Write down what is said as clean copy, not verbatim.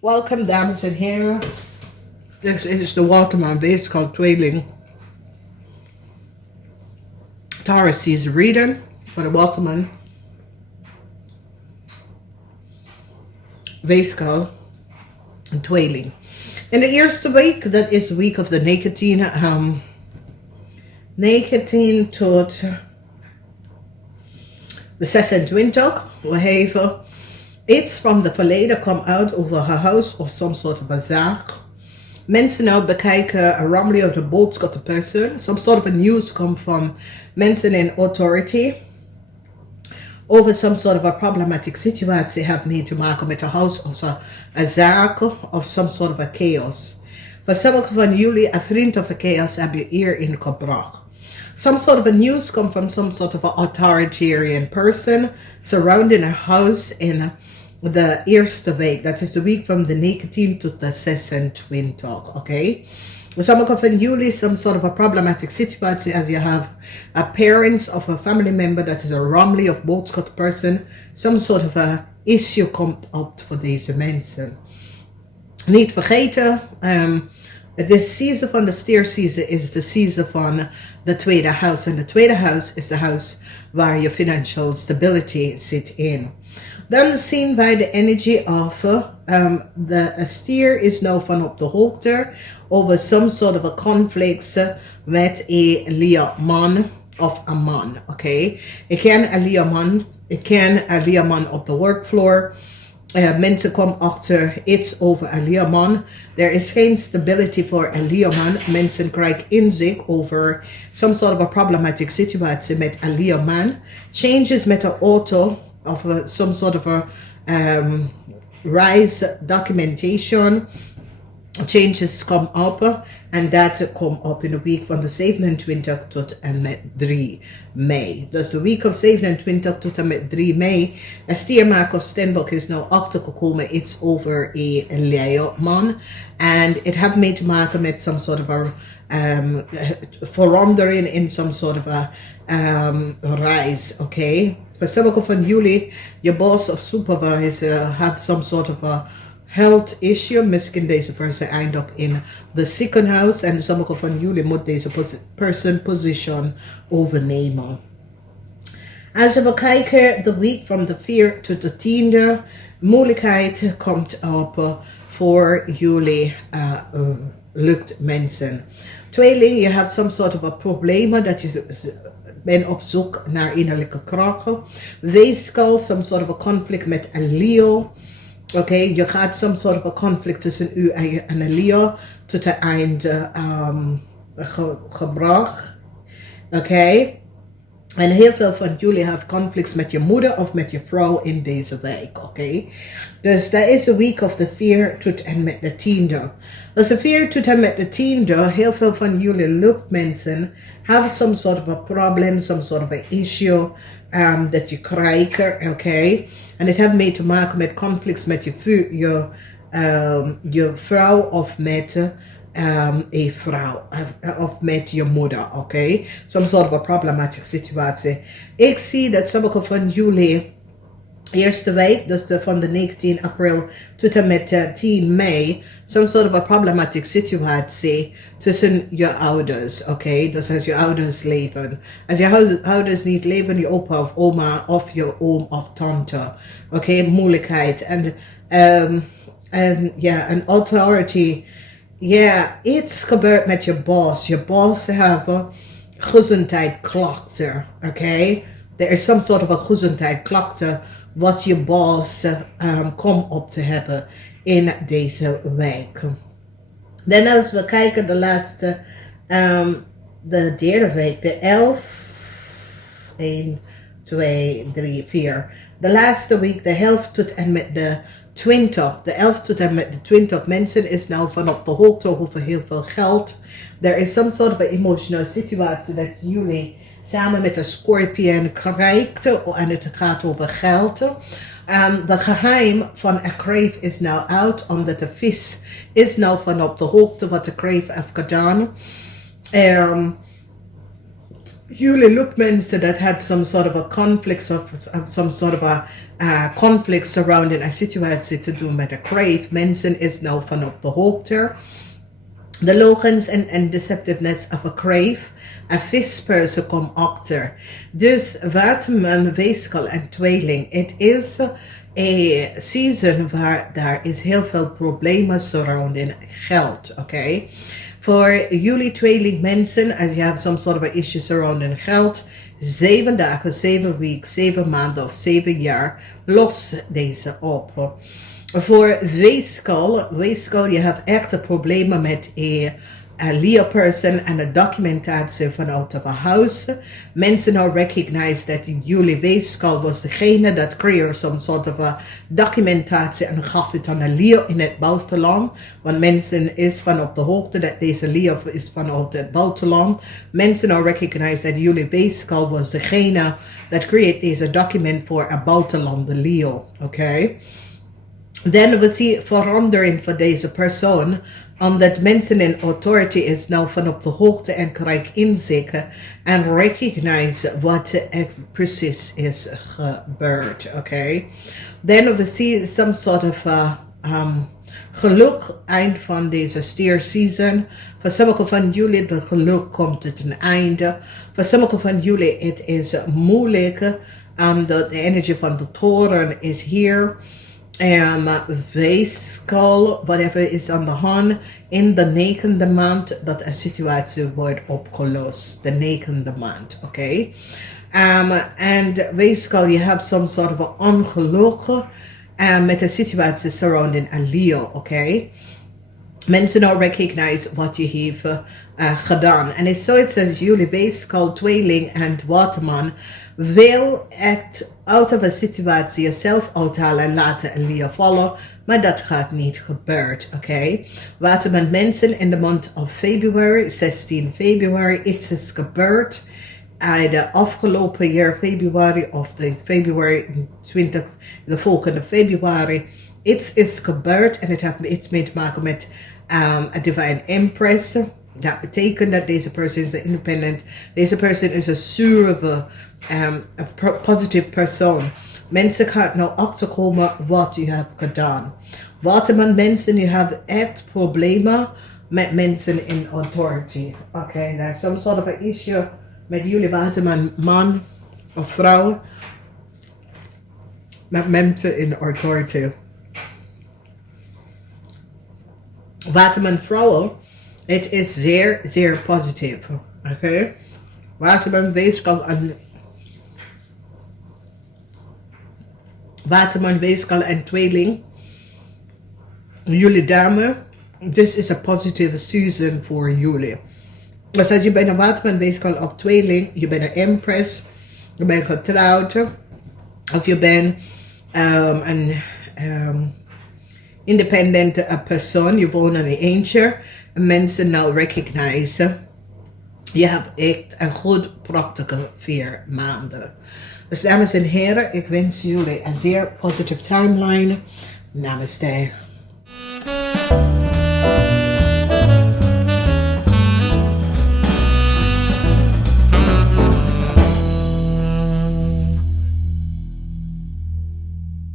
Welcome, dames en heren. Dit is de Waterman Weegschaal Tweelingen Tarotlezing reading voor de Waterman Weegschaal Tweeling. In de eerste week, dat is de week of the 19 tot de 26. We hebben iets van de verleden komt uit over haar huis of some sort of a zaak. Mensen nou bekijken a ramely of the boodschap the person. Some sort of a news komt van mensen in authority. Over some sort of a problematic situatie heeft mee te maken met een huis of een zaak of some sort of a chaos. Voor sommigen van jullie, een vriend of a chaos heb je hierin gebracht. Some sort of a news come from some sort of an authoritarian person surrounding a house in the eerste week. That is the week from the 19 to the 26, okay? Some of you, some sort of a problematic situation as you have a parents of a family member that is a ramely of boodschap person. Some sort of a issue komt op voor deze mensen. Niet vergeten, de season van de stierseizoen is de season van de tweede huis. En de tweede huis is de huis waar je financial stability zit in. Dan zien wij de energie of de stier is nou van op de hoogte over some sort of a conflict met een man of een man. Oké, ik ken een leerman op de workfloor. Mensen komen achter iets over een leerman. Er is geen stability voor een leerman. Mensen krijgen inzicht over some sort of a problematic situatie met een leerman. Changes met de auto of some sort of a rise documentation. Changes come up and that come up in de week van de 27 tot en met 3 mei. Dus de week of 27 tot en met 3 mei. Een stiermaker of stenbok is nou achtergekomen iets over een leerman. And it had mee te maken met some sort of a verandering in some sort of a rise, okay? For some van jullie, je boss of supervisor have some sort of a health issue. Misschien deze persoon eindigt in de ziekenhuis en sommige van jullie moet deze persoon position overnemen. Als we kijken, de week from the 4 tot de 10e, moeilijkheid komt op voor jullie lukt mensen. Tweeling, je hebt some sort of a problemen dat je bent op zoek naar innerlijke krachten. Weegschaal, some sort of a conflict met een Leo. Oké, je gaat some sort of a conflict tussen u en een Leo tot het einde gebracht. Oké. En heel veel van jullie hebben conflicts met je moeder of met je vrouw in deze week, oké? Dus dat is de week of de 4 tot en met de 10e. Dus de 4 tot en met de 10e, heel veel van jullie lukt mensen have some sort of a problem, some sort of a issue dat je krijgt, oké? En het heeft mee te maken met conflicts met je vrouw of met een vrouw of met je moeder, oké? Some sort of a problematic situatie. Ik zie dat sommige van jullie eerste week, dus van de 19 april tot en met 10 mei, some sort of a problematic situatie tussen je ouders, oké? Dus als je ouders leven. Als je ouders niet leven, je opa of oma of je oom of tante, oké? Moeilijkheid. En een authority. Ja, iets gebeurt met je boss. Je boss heeft gezondheidsklachten, oké? Er is some sort of a gezondheidsklachten wat je boss komt op te hebben in deze week. Dan als we kijken de laatste, de derde week, de 11, 1, 2, 3, 4. De laatste week, de helft tot en met de 20. De 11 tot en met de 20 mensen is nou van op de hoogte over heel veel geld. Er is some sort of a emotional situatie dat jullie samen met de Scorpion krijgt en het gaat over geld. De geheim van een crave is nou uit, omdat de vis is nou van op de hoogte wat de crave heeft gedaan. jullie look mensen that had some sort of a conflict of some sort of a conflict surrounding a situatie te doen met een crave. Mensen is nou van op de hoogte. De logens en deceptiveness of a crave. Een visperson komt achter. Dus Waterman, Weegschaal en Tweeling. Het is a season waar daar is heel veel problemen surrounding geld. Okay? Voor jullie tweeling mensen, als je hebt some sort of a issue surrounding geld, 7 dagen, 7 weken, 7 maanden of 7 jaar, los deze op. Voor Weegschaal, je hebt echt problemen met een Leo person en een documentatie vanuit een huis. Mensen nou recognize dat jullie Weegschaal was degene dat creëerde some sort of a documentatie en gaf het aan een Leo in het buitenland. Want mensen is van op de hoogte dat deze Leo is vanuit het buitenland. Mensen nou recognize dat jullie Weegschaal was degene dat creëerde deze document voor een buitenlandse Leo. Okay? Dan we zien verandering voor deze persoon, omdat mensen in authority is nou van op de hoogte en krijgt inzicht en recognize wat er precies is gebeurd. Okay? Dan we zien some sort of geluk eind van deze stierseizoen. Voor sommigen van jullie de geluk komt het een einde. Voor sommigen van jullie het is moeilijk, omdat de energie van de toren is hier. Weegschaal, whatever is aan de hand, in de 9e maand dat een situatie wordt opgelost. De 9e maand, oké? En Weegschaal, je hebt some sort of ongeluk met de situatie surrounding een Leo, oké? Mensen nou recognize wat je heeft gedaan. En het is zoiets als jullie Weegschaal, Tweeling en Waterman wil echt uit of een situatie jezelf uithalen en laten een Leo vallen, maar dat gaat niet gebeuren, oké? Waterman mensen in de maand of februari, 16 februari, iets is gebeurd. De afgelopen jaar februari of de februari 20, de volgende februari, iets is gebeurd en het heeft iets mee te maken met een divine empress. Dat betekent dat deze persoon is independent. Deze persoon is een zure, positieve persoon. Mensen gaan nou achterkomen wat je hebt gedaan. Waterman mensen, je hebt echt problemen met mensen in authority. Oké, daar is some sort of an issue met jullie Waterman man of vrouw. Met mensen in authority. Waterman vrouwen, het is zeer, zeer positief. Oké? Waterman Weegschaal en Waterman Weegschaal en Tweeling. Jullie dame, this is a positive season voor jullie. Dus als je bent een Waterman Weegschaal of Tweeling, je bent een empress, je bent getrouwd, of je bent een independent persoon, je woont in een eentje, en mensen nou recognize, je hebt echt een goed prachtige 4 maanden. Dus dames en heren, ik wens jullie een zeer positieve timeline. Namaste.